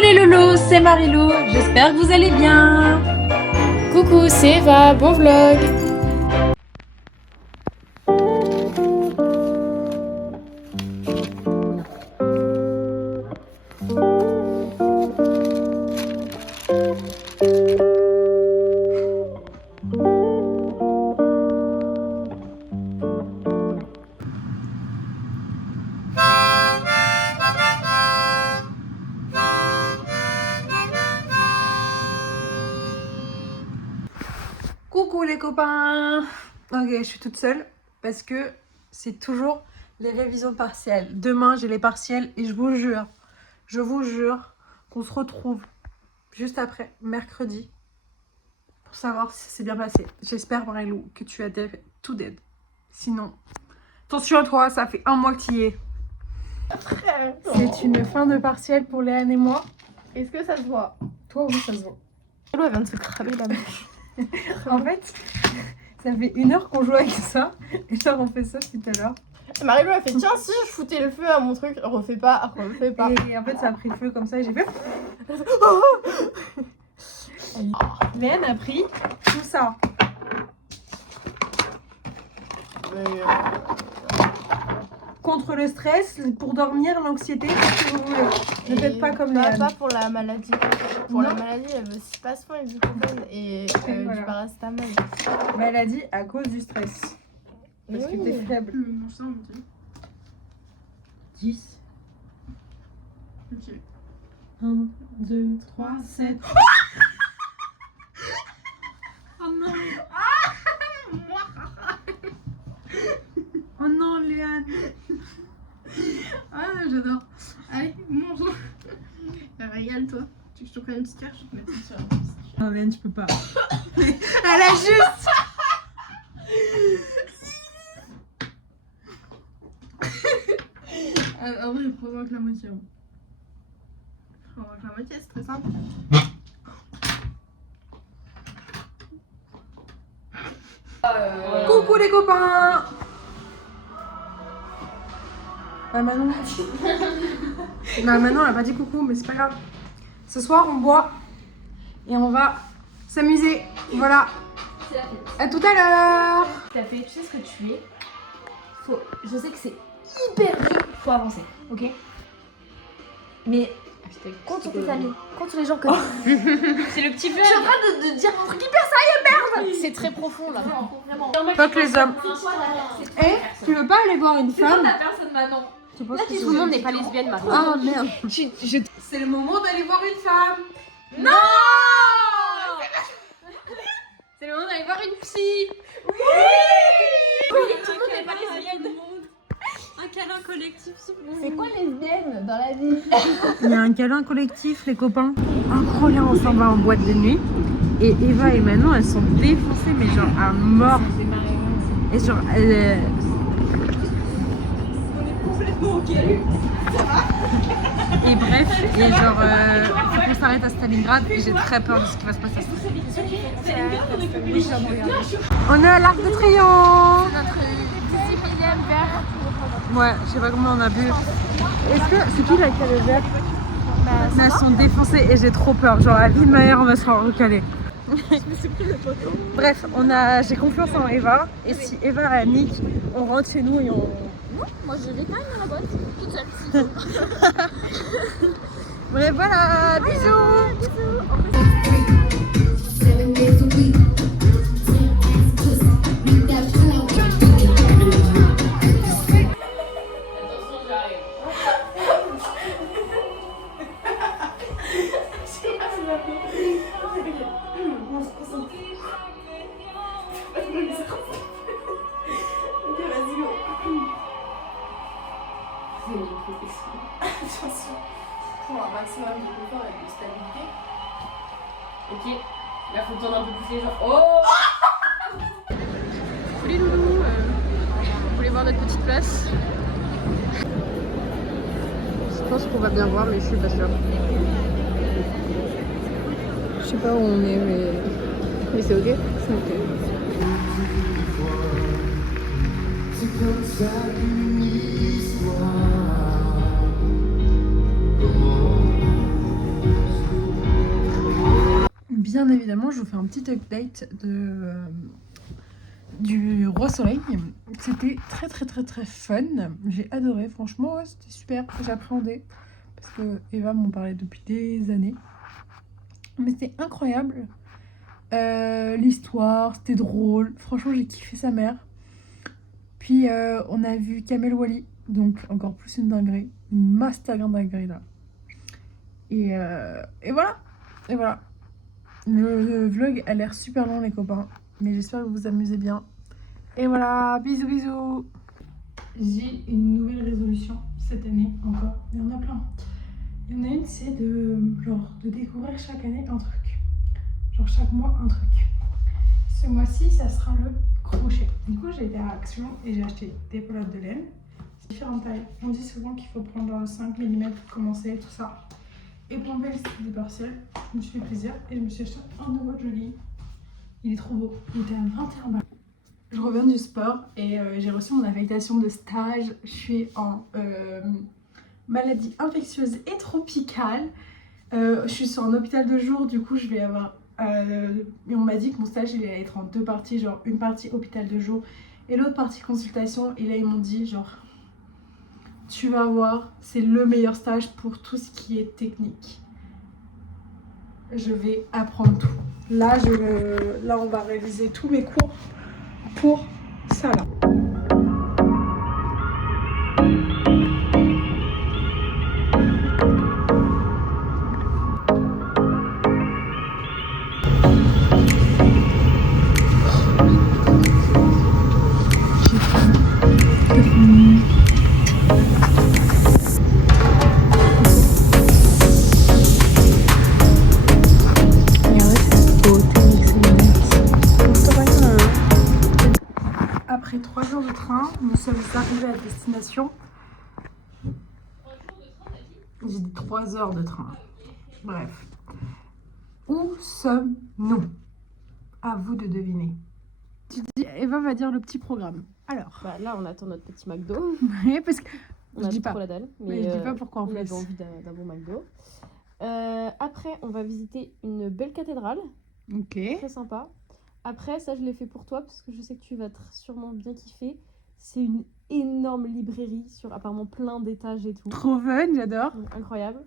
les loulous, c'est Marilou, j'espère que vous allez bien. Coucou, c'est Eva, bon vlog. Coucou les copains. Ok, je suis toute seule parce que c'est toujours les révisions partielles. Demain j'ai les partiels et je vous jure qu'on se retrouve juste après, mercredi, pour savoir si ça s'est bien passé. J'espère Marilou que tu as tout dead. Sinon, attention à toi, ça fait un mois que tu y es. C'est une fin de partiel pour Léane et moi. Est-ce que ça se voit? Toi oui ça se voit. Elle vient de se cramer la bouche. En fait, ça fait 1 heure qu'on joue avec ça. Et genre on fait ça depuis tout à l'heure. Marilou a fait tiens si je foutais le feu à mon truc, refais pas. Et en fait ça a pris feu comme ça et j'ai fait... Léane a pris tout ça. Contre le stress, pour dormir, l'anxiété, tout ce que vous voulez. Ne faites pas comme Léane. Pas pour la maladie. Pour Non. la maladie, elle veut spasmo et ibuprofène et voilà. du paracétamol. Mais elle a dit à cause du stress. Parce que t'es faible. Mange ça, on dit. 10. Ok. 1, 2, 3, 7. Oh non. Oh non, Léane. Ah, j'adore. Allez, mange. Régale-toi. Tu veux que je te prenne une petite carte? Je vais te mettre sur la petite. Non, Léane, je peux pas. Elle a juste... En vrai, prends-en que la moitié. Prends-en que la moitié, c'est très simple. Coucou les copains. Manon. Non, Manon elle a pas dit coucou, mais c'est pas grave. Ce soir on boit et on va s'amuser. Voilà. À tout à l'heure. T'as fait, tu sais ce que tu es. Je sais que c'est hyper dur, faut avancer, ok? Mais contre tes amis, contre les gens que C'est le petit je suis en train de dire un truc hyper sérieux, merde! C'est très profond là. Vraiment. Pas que les hommes. Eh, tu veux pas aller voir une femme? La personne Manon. Tu penses Là, que Tout le monde n'est pas lesbienne maintenant. Ah merde. C'est le moment d'aller voir une femme. Non! C'est le moment d'aller voir une psy. Oui, tout le monde n'est pas lesbienne. Un câlin collectif, s'il vous plaît. C'est quoi lesbienne dans la vie? Il y a un câlin collectif, les copains. Incroyable, on s'en va en boîte de nuit. Et Eva et Manon, elles sont défoncées, mais genre à mort. Et genre, Et bref, et genre, on s'arrête à Stalingrad et j'ai très peur de ce qui va se passer à Stalingrad. On est à l'Arc de Triomphe. Notre 18e verre. Ouais, je sais pas combien on a bu. Est-ce que c'est qui là qui a le verre? Mais elles sont défoncées et j'ai trop peur. Genre, à la vie de ma mère, on va se faire recaler. Bref, j'ai confiance en Eva. Et si Eva a nique, on rentre chez nous et on... Moi je vais quand même dans la boîte, toute seule. Bref, voilà, bisous. Attention. Prends un maximum de confort et de stabilité. Ok, là faut tourner un peu plus les gens. Oh! Salut loulou. Vous voulez voir notre petite place? Je pense qu'on va bien voir, mais je suis pas sûre. Je sais pas où on est, mais c'est ok. C'est ok. C'est comme ça qu'une histoire bien évidemment, je vous fais un petit update du Roi Soleil. C'était très fun. J'ai adoré, franchement, ouais, c'était super. J'appréhendais parce que Eva m'en parlait depuis des années. Mais c'était incroyable. L'histoire, c'était drôle. Franchement, j'ai kiffé sa mère. Puis on a vu Kamel Wally, donc encore plus une dinguerie, une master grande dinguerie là. Et voilà. Et voilà. Le vlog a l'air super long les copains, mais j'espère que vous vous amusez bien. Et voilà, bisous bisous. J'ai une nouvelle résolution cette année encore. Il y en a plein. Il y en a une, c'est de découvrir chaque année un truc. Genre chaque mois un truc. Ce mois-ci, ça sera le crochet. Du coup, j'ai été à Action et j'ai acheté des pelotes de laine. C'est différentes tailles. On dit souvent qu'il faut prendre 5 mm pour commencer, tout ça. Et pour enlever le style des partiels, je me suis fait plaisir et je me suis acheté un nouveau joli. Il est trop beau. Il était à 21 balles. Je reviens du sport et j'ai reçu mon affectation de stage. Je suis en maladie infectieuse et tropicale. Je suis sur un hôpital de jour, du coup je vais avoir... et on m'a dit que mon stage il allait être en 2 parties, genre une partie hôpital de jour et l'autre partie consultation. Et là ils m'ont dit genre, tu vas voir, c'est le meilleur stage pour tout ce qui est technique. Je vais apprendre tout. Là on va réviser tous mes cours pour ça là. Après 3 jours de train, nous sommes arrivés à destination. J'ai dit 3 heures de train. Bref. Où sommes-nous? À vous de deviner. Tu dis, Eva va dire le petit programme. Alors. Bah là, on attend notre petit McDo. Oui, parce que On je a dis trop pas. la dalle. Mais je dis pas pourquoi en on avait plus. envie d'un bon McDo. Après, on va visiter une belle cathédrale. Ok. Très sympa. Après, ça, je l'ai fait pour toi parce que je sais que tu vas sûrement bien kiffer. C'est une énorme librairie sur apparemment plein d'étages et tout. Trop fun, j'adore. Donc, incroyable.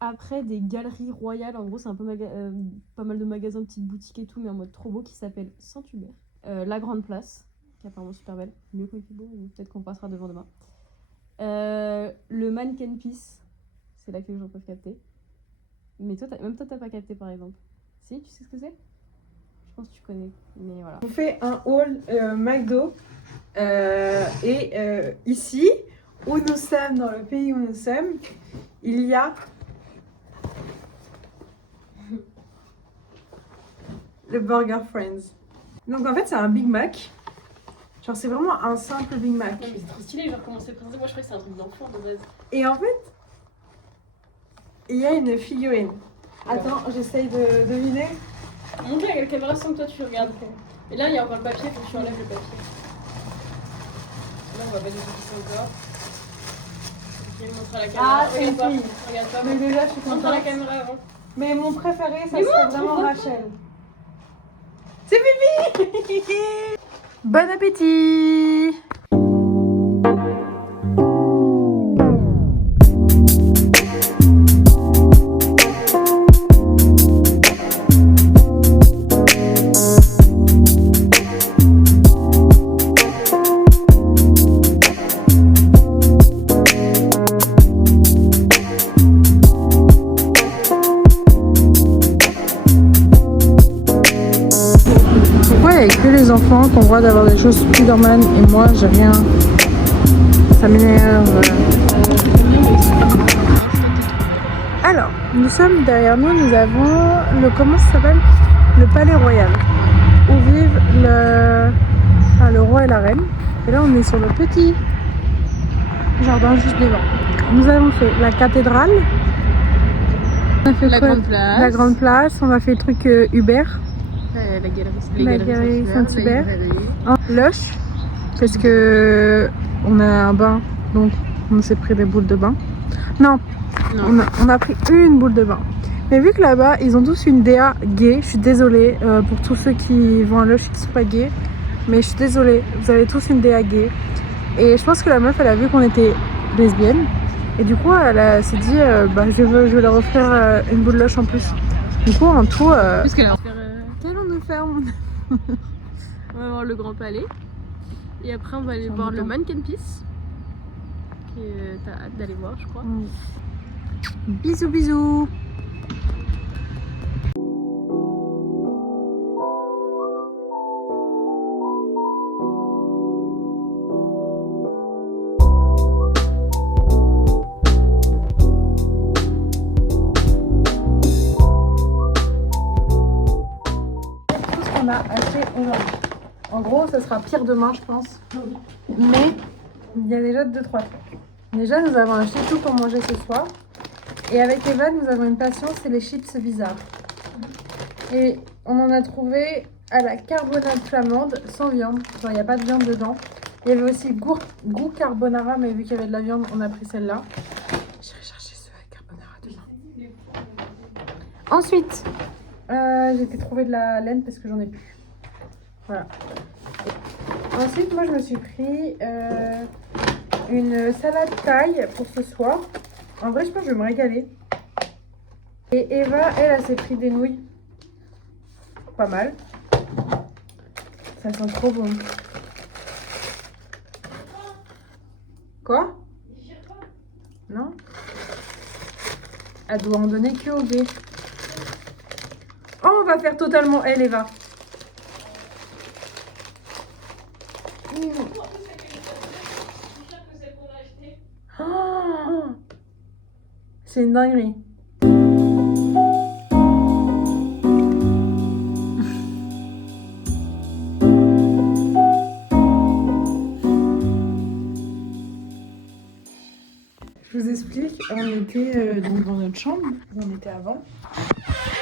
Après, des galeries royales. En gros, c'est un peu pas mal de magasins, petites boutiques et tout, mais en mode trop beau, qui s'appelle Saint-Hubert. La Grande Place, qui est apparemment super belle. Mieux qu'il fait beau, mais peut-être qu'on passera devant demain. Le Mannequin Peace, c'est là que les gens peuvent capter. Mais toi, même toi, t'as pas capté par exemple. Si, tu sais ce que c'est? Je pense que tu connais, mais voilà. On fait un haul McDo et ici, où nous sommes, dans le pays où nous sommes, il y a le Burger Friends. Donc en fait, c'est un Big Mac. Genre, c'est vraiment un simple Big Mac. Non, mais c'est trop stylé, genre comment c'est présenté. Moi, je crois que c'est un truc d'enfant de base. Et en fait, il y a une figurine. Attends, j'essaye de deviner. Montre à la caméra sans que toi tu regardes. Et là, il y a encore le papier, faut que tu enlèves le papier. Là, on va pas du tout qui c'est encore. Ok, montre à la caméra. Ah, c'est regarde une pas. fille. Regarde pas. Mais déjà, je suis Montre à la contente. caméra avant. Mais mon préféré, ça Mais serait montre, vraiment montre. Rachel. C'est Bibi. Bon appétit. Pourquoi il n'y a que les enfants qui ont le droit d'avoir des choses Spider-Man et moi j'ai rien? Ça m'énerve. Alors, nous sommes derrière nous, nous avons le, comment ça s'appelle? Le Palais Royal, où vivent le roi et la reine. Et là on est sur le petit jardin juste devant. Nous avons fait la cathédrale. On a fait La quoi? Grande Place. La Grande Place, on a fait le truc Hubert. La galerie Saint-Hubert. Loche, parce que on a un bain, donc on s'est pris des boules de bain. Non, Non. on a pris une boule de bain. Mais vu que là-bas, ils ont tous une DA gay, je suis désolée pour tous ceux qui vont à Loche qui sont pas gays. Mais je suis désolée, vous avez tous une DA gay. Et je pense que la meuf, elle a vu qu'on était lesbiennes. Et du coup, s'est dit, je vais leur offrir une boule de Loche en plus. Du coup, en tout... Qu'allons-nous faire On va voir le Grand Palais. Et après, on va aller voir le Mannequin Peace. T'as hâte d'aller voir, je crois. Bisous, bisous. Tout ce qu'on a acheté aujourd'hui. En gros, ça sera pire demain, je pense. Mais il y a déjà 2-3 trucs. Déjà, nous avons acheté tout pour manger ce soir. Et avec Eva, nous avons une passion, c'est les chips bizarres. Et on en a trouvé à la carbonade flamande, sans viande. Genre, il n'y a pas de viande dedans. Il y avait aussi goût carbonara, mais vu qu'il y avait de la viande, on a pris celle-là. J'irai chercher ceux avec carbonara demain. Ensuite, j'ai été trouver de la laine parce que j'en ai plus. Voilà. Et ensuite, moi, je me suis pris une salade thaï pour ce soir. En vrai, je pense que je vais me régaler. Et Eva, elle s'est pris des nouilles. Pas mal. Ça sent trop bon. Quoi? Non? Elle doit en donner que au gay. Oh, on va faire totalement elle, Eva. Oh, c'est une dinguerie. Je vous explique, on était donc dans notre chambre, on était avant.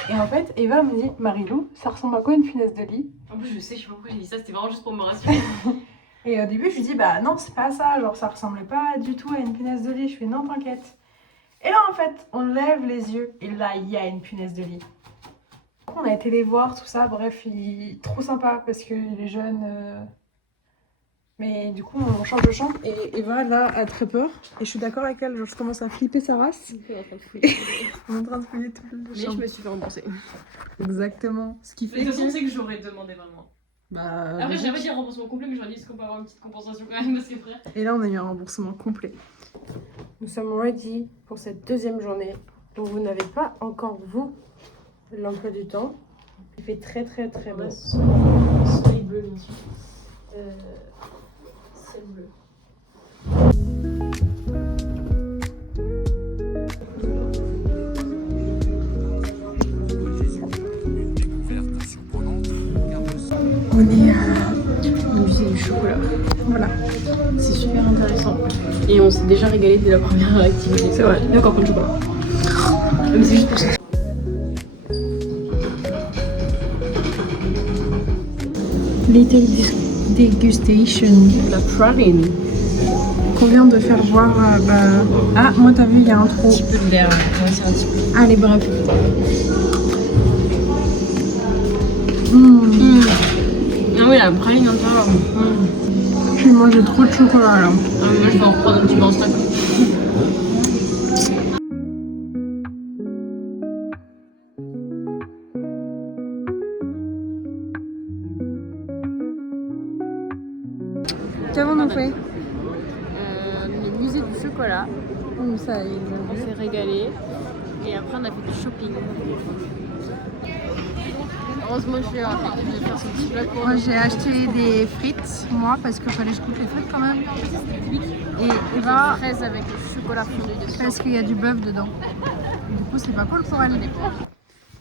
Et en fait, Eva me dit, Marilou, ça ressemble à quoi une punaise de lit? En plus, je sais pas pourquoi j'ai dit ça, c'était vraiment juste pour me rassurer. Et au début, je lui dis, bah non, c'est pas ça, genre ça ressemblait pas du tout à une punaise de lit. Je fais, non, t'inquiète. Et là, en fait, on lève les yeux et là, il y a une punaise de lit. On a été les voir, tout ça, bref, il est trop sympa parce qu'il est jeune. Mais du coup, on change de chambre et Eva, là, a très peur. Et je suis d'accord avec elle, genre je commence à flipper sa race. On est en train de fouiller tout le Mais chambre. je me suis fait rembourser. Exactement. Ce qui Mais fait de toute façon, que... c'est que j'aurais demandé vraiment. Bah, Après, j'avais dit un remboursement complet, mais j'aurais dit est-ce qu'on peut avoir une petite compensation quand même, parce que frère. Et là, on a eu un remboursement complet. Nous sommes ready pour cette deuxième journée dont vous n'avez pas encore, vous, l'emploi du temps. Il fait très très très beau. Soleil bleu, bien sûr. Ciel bleu. On est à musée du chocolat. Voilà. C'est super intéressant. Et on s'est déjà régalé dès la première activité. C'est vrai. Il y a encore plein de chocolat. Mais c'est juste pour ça. Little degustation. La praline. Qu'on vient de faire voir. Ah, moi t'as vu, il y a un trou. Un petit peu d'air. Ouais, c'est un petit peu. Allez, bref. Ah oui, la praline intérieure. J'ai mangé trop de chocolat là. Ah, moi, je vais en reprendre un petit peu en stock. Qu'avons-nous fait? Le musée du chocolat. Ça, On s'est régalé. Et après, on a fait du shopping. Heureusement, je vais faire ce petit vlog pour moi j'ai acheté des frites, moi, parce qu'il fallait que je goûte les frites quand même. Et Eva, fraise avec le chocolat fondu dessus. parce qu'il y a du bœuf dedans. Du coup, c'est pas cool pour elle.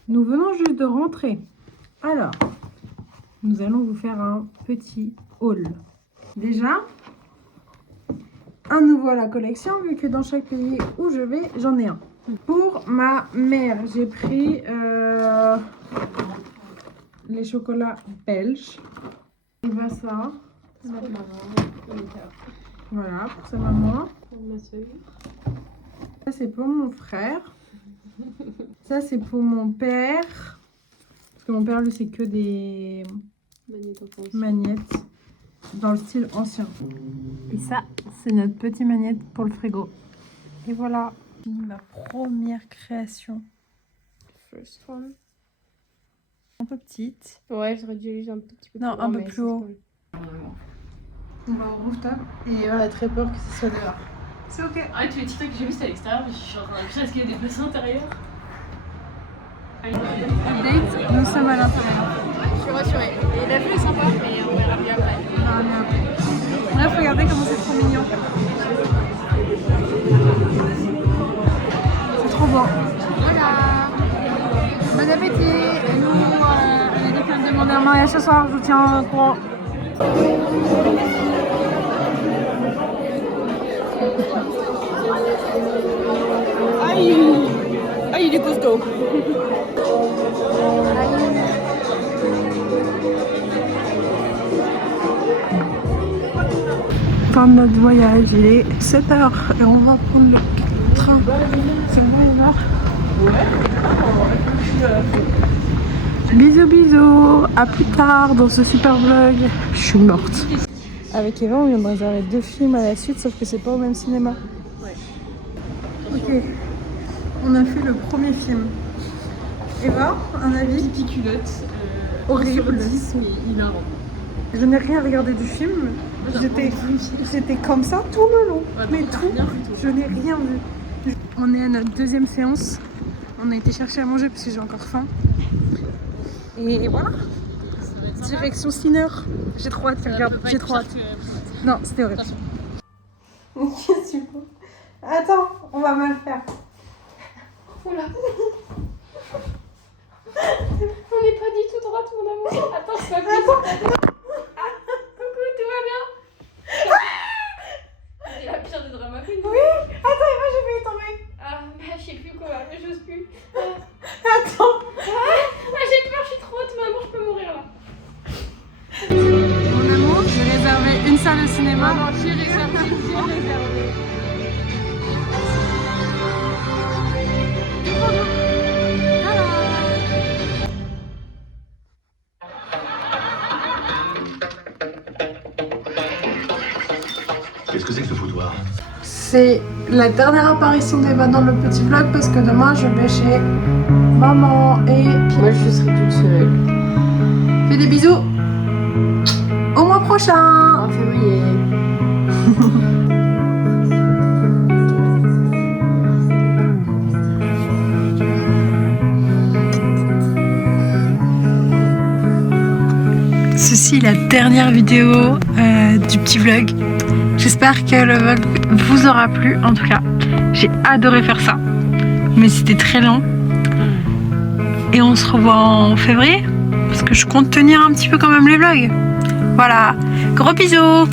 Nous venons juste de rentrer. Alors, nous allons vous faire un petit haul. Déjà, un nouveau à la collection, vu que dans chaque pays où je vais, j'en ai un. Pour ma mère, j'ai pris les chocolats belges. Il va ça. Voilà, pour sa maman. Pour ma soeur. Ça, c'est pour mon frère. Ça, c'est pour mon père. Parce que mon père, lui, c'est que des magnettes dans le style ancien. Et ça, c'est notre petite magnette pour le frigo. Et voilà, ma première création. First one. Un peu petite. Ouais, j'aurais dû aller un tout petit peu Non, plus un loin, peu mais plus c'est haut. quand même- On va au rooftop et on a très peur que ce soit dehors. C'est ok. Ah, tous les TikTok que j'ai vu c'était à l'extérieur, mais je suis en train de réfléchir, est-ce qu'il y a des bassins intérieurs? Update, nous sommes à l'intérieur. Je suis rassurée. Et la vue est sympa, mais on verra mieux après. On verra mieux après. Bref, regardez comment c'est trop mignon. C'est trop beau. Voilà. Bon appétit. Et nous, on a des plein de demander un mariage ce soir, je vous tiens au courant. Ah, il est costaud. Fin de notre voyage, il est 7h et on va prendre le train. C'est bon, bisous bisous, à plus tard dans ce super vlog. Je suis morte. Avec Eva, on vient de réserver 2 films à la suite, sauf que c'est pas au même cinéma. Ouais. Ok, on a fait le premier film. Eva, un avis? Pipi culotte. Horrible. 10, mais hilarant. Je n'ai rien regardé du film. J'étais comme ça tout le long. Mais tout, je n'ai rien vu. On est à notre deuxième séance. On a été chercher à manger parce que j'ai encore faim. Et voilà. Direction Ciner. J'ai trop hâte qu'elle regarde. J'ai trop hâte. Non, c'était horrible. Qu'est-ce que tu fais? Attends, on va mal faire. Oula. On n'est pas du tout droite, mon amour. Attends, je peux appuyer. Coucou, tout va bien? C'est la pire des drama queens. Oui, attends, Eva, j'ai failli tomber. Ah, bah, je sais plus quoi, j'ose plus. Attends. Ah, j'ai peur, je suis trop haute, maman, je peux mourir là. Mon amour, j'ai réservé une salle de cinéma. Non, j'ai réservé. Qu'est-ce que c'est que ce foutoir? C'est la dernière apparition d'Eva dans le petit vlog parce que demain je vais chez maman et Pierre. Moi, je serai toute seule. Fais des bisous. Au mois prochain. En février. Ceci est la dernière vidéo du petit vlog. J'espère que le vlog vous aura plu. En tout cas, j'ai adoré faire ça. Mais c'était très long. Et on se revoit en février. Parce que je compte tenir un petit peu quand même les vlogs. Voilà. Gros bisous.